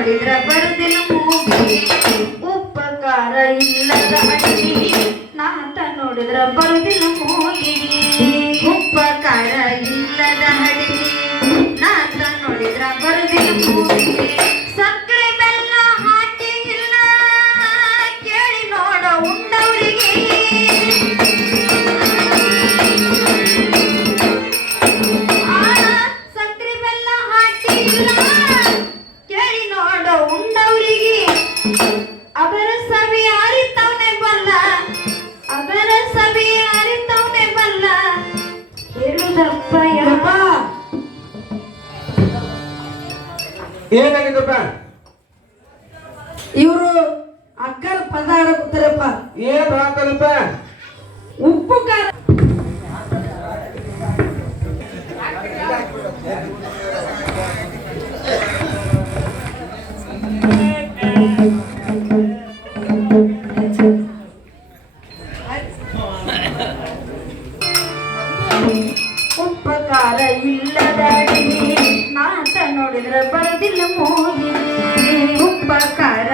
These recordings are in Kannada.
ನೋಡಿದ್ರ ಬರುದಿಲ್ಲ ಮೂಗಿ ಉಪಕಾರ ಇಲ್ಲದ ಅಡಿಗೆ ನಾತ ನೋಡಿದ್ರ ಬರುದಿಲ್ಲ ಮೂಗಿ ಉಪಕಾರ ಏನಾಗಿದ್ದಪ್ಪ ಇವರು ಅಕ್ಕರ ಪದ ಆಡಕುತ್ತಾರಪ್ಪ ಏನ್ ಹಾಕಲಪ್ಪ ಉಪ್ಪು ಖಾರ ಉಪ್ಪು ಖಾರ ಇಲ್ಲದ ಚಂದ್ರ ಬರದಿಲ್ಲ ಮೋಹಿನಿ ಉಪಕಾರ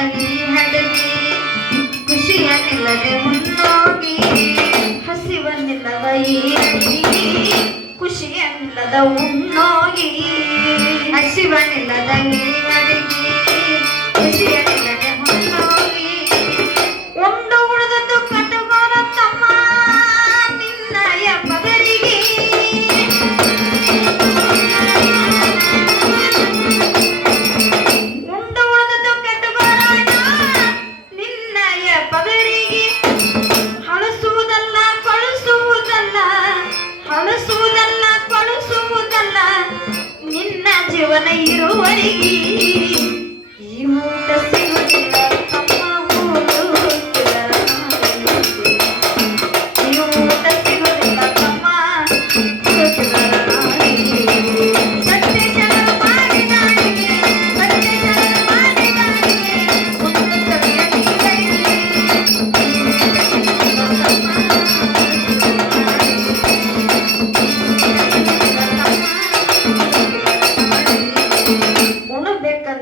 ಅಡಗಿ ನಡಗಿ ಖುಷಿಯ ನಿಲ್ಲದೆ ಮುನ್ನೋಗಿ ಹಸಿವನ್ನಿಲ್ಲದ ಈ ಖುಷಿಯ ನಿಲ್ಲದ ಬದರಿಗೆ ಹಣಸುವುದಲ್ಲ ಕಳಿಸುವುದಲ್ಲ ಹಣಸುವುದಲ್ಲ ಕಳಿಸುವುದಲ್ಲ. ನಿನ್ನ ಜೀವನ ಇರುವರಿಗೆ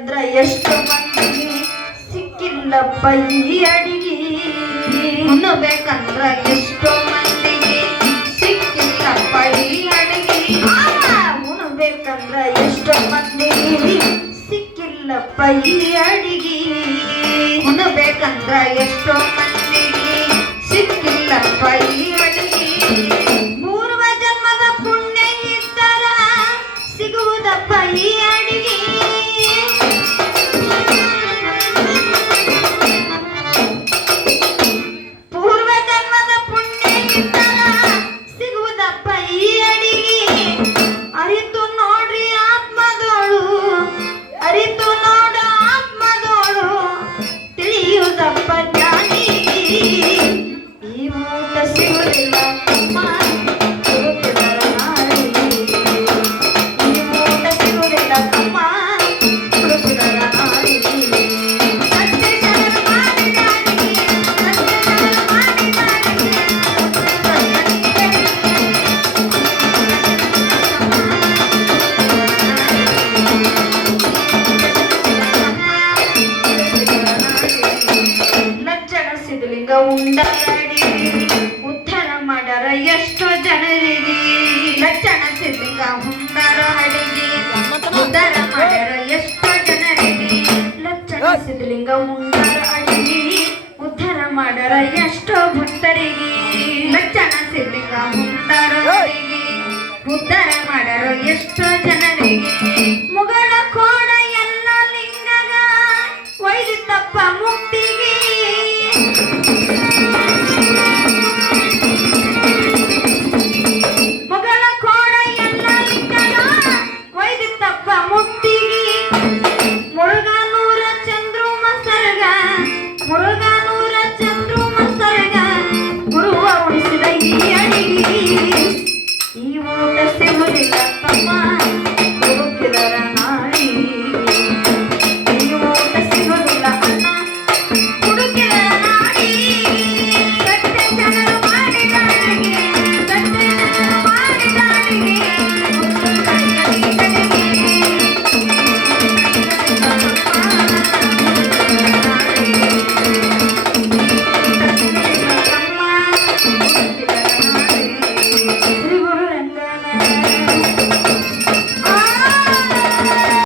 ಬಂದ್ರ ಎಷ್ಟು ಮಂದಿ ಸಿಕ್ಕಿಲ್ಲಪ್ಪ ಈ ಅಡಿಗೆ. ಉಣ್ಣಬೇಕಂದ್ರ ಎಷ್ಟೋ ಮಂದಿಗೆ ಸಿಕ್ಕಿಲ್ಲಪ್ಪ ಈ ಅಡಿಗೆ. ಉಣಬೇಕಂದ್ರ ಎಷ್ಟೋ ಮಂದಿಗೆ ಸಿಕ್ಕಿಲ್ಲಪ್ಪ ಈ ಅಡಿಗೆ. ಉಣಬೇಕಂದ್ರ ಎಷ್ಟೋ ಮಂದಿಗೆ ಸಿಕ್ಕಿಲ್ಲಪ್ಪ ಈ ಅಡಿಗೆ. ಪೂರ್ವ ಜನ್ಮದ ಪುಣ್ಯ ಇದ್ದರ ಸಿಗುವುದಪ್ಪ ಈ ಅಡಿಗೆ. ಶಿವಲಿಂಗ ಮುಂಡರ ಅಡಿಗೆ ಉದ್ಧಾರ ಮಾಡರ ಎಷ್ಟೋ ಭಕ್ತರಿಗೆ. ಲಚ್ಚನ ಶಿವಲಿಂಗ ಮುಂಡರ ಉದ್ಧಾರ ಮಾಡರ ಎಷ್ಟೋ ಜನರಿಗೆ. ಮುಗಳ ಈ ಊಟ ಸಿಗುವುದಿಲ್ಲ ತಮ್ಮ